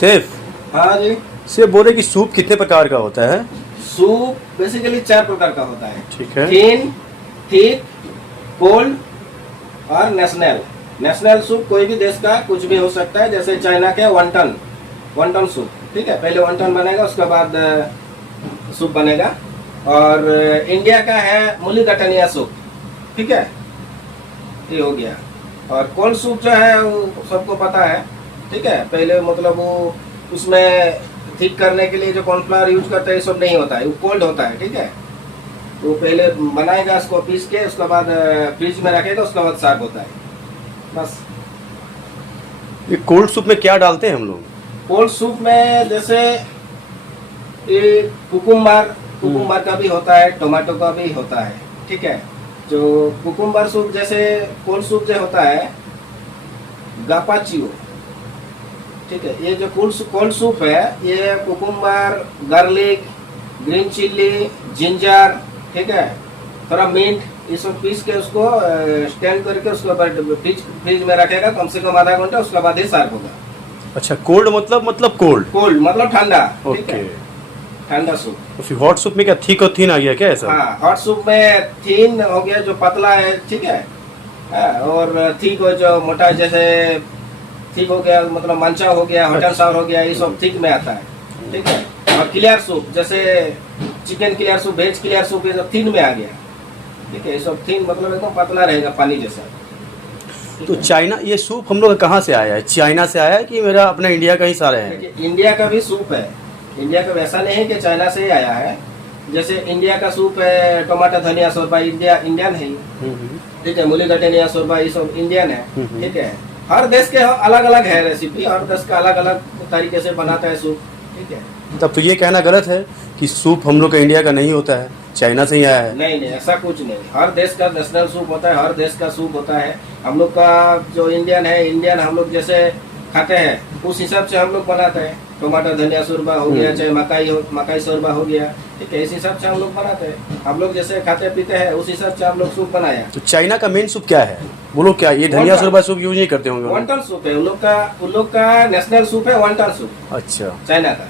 Safe हाँ जी। से बोले कि सूप कितने प्रकार का होता है? सूप बेसिकली 4 प्रकार का होता है। ठीक है। थिन, थिक, कोल्ड और नेशनल। नेशनल सूप कोई भी देश का कुछ भी हो सकता है, जैसे चाइना के वनटन सूप। ठीक है, पहले वनटन बनेगा, उसके बाद सूप बनेगा। और इंडिया का है मूलीगटनिया सूप। ठीक है, ये हो गया। और कोल्ड सूप जो है वो सबको पता है। ठीक है, पहले मतलब वो उसमें ठीक करने के लिए जो कॉर्नफ्लावर यूज करते हैं ये सब नहीं होता है, वो कोल्ड होता है। ठीक है, तो पहले बनाएगा, उसको पीस के उसके बाद फ्रिज में रखेगा, उसके बाद सर्व होता है, बस। ये कोल्ड सूप में क्या डालते हैं हम लोग? कोल्ड सूप में जैसे ये कुकुम्बर का भी होता है, टोमेटो का भी होता है। ठीक है, जो कुकुम्बर सूप जैसे कोल्ड सूप जो होता है गापाचियो। ठीक है, ये जो कोल्ड सूप है ये cucumber, garlic, green chilli, ginger, ठीक है, थोड़ा मिंट, ये सब पीस के उसको स्टैंड करके उसके बाद फ्रिज में रखेगा कम से कम आधा घंटा, उसके बाद ही सर्व होगा। अच्छा, कोल्ड मतलब कोल्ड मतलब ठंडा। ठीक है, ओके। ठंडा सूप। तो फिर हॉट सूप में क्या थिक और थिन आ गया क्या ऐसा? हाँ, हॉट सूप में थिन हो गया जो पतला है। ठीक है, और थिक हो जो मोटा, जैसे थिक हो गया मतलब मंचा हो गया, हॉट एंड सावर हो गया, ये सब थिक में आता है। ठीक है, और क्लियर सूप जैसे chicken clear soup, veg clear soup, ये सब थिन में आ गया। ठीक है, ये सब थिन मतलब एकदम पतला रहेगा, पानी जैसा। तो चाइना, ये सूप हम लोग कहाँ से आया है? चाइना से आया है कि मेरा अपना इंडिया का ही सारा है? देखिए, इंडिया का भी सूप है। इंडिया का वैसा नहीं है कि चाइना से ही आया है। जैसे इंडिया का सूप है टमाटर धनिया शोरबा, इंडियन है। ठीक है, मूलीगटनिया शोरबा, ये सब इंडियन है। ठीक है, हर देश के अलग अलग है रेसिपी, हर देश का अलग अलग तरीके से बनाता है सूप। ठीक है, तब तो ये कहना गलत है कि सूप हम लोग का इंडिया का नहीं होता है, चाइना से ही आया है। नहीं, ऐसा कुछ नहीं। हर देश का नेशनल सूप होता है, हर देश का सूप होता है। हम लोग का जो इंडियन है, इंडियन हम लोग जैसे खाते हैं उस हिसाब से हम लोग बनाते हैं। टमाटर धनिया शोरबा हो गया, चाहे मकाई शोरबा हो गया। ठीक है, इस हिसाब से हम लोग बनाते हैं। हम लोग जैसे खाते पीते हैं उस हिसाब से हम लोग सूप बनाया। तो चाइना का मेन सूप क्या है? वो लोग क्या ये धनिया शोरबा सूप यूज नहीं करते होंगे? वनटन सूप है उन लोग का नेशनल सूप है, वनटन सूप। अच्छा, चाइना का।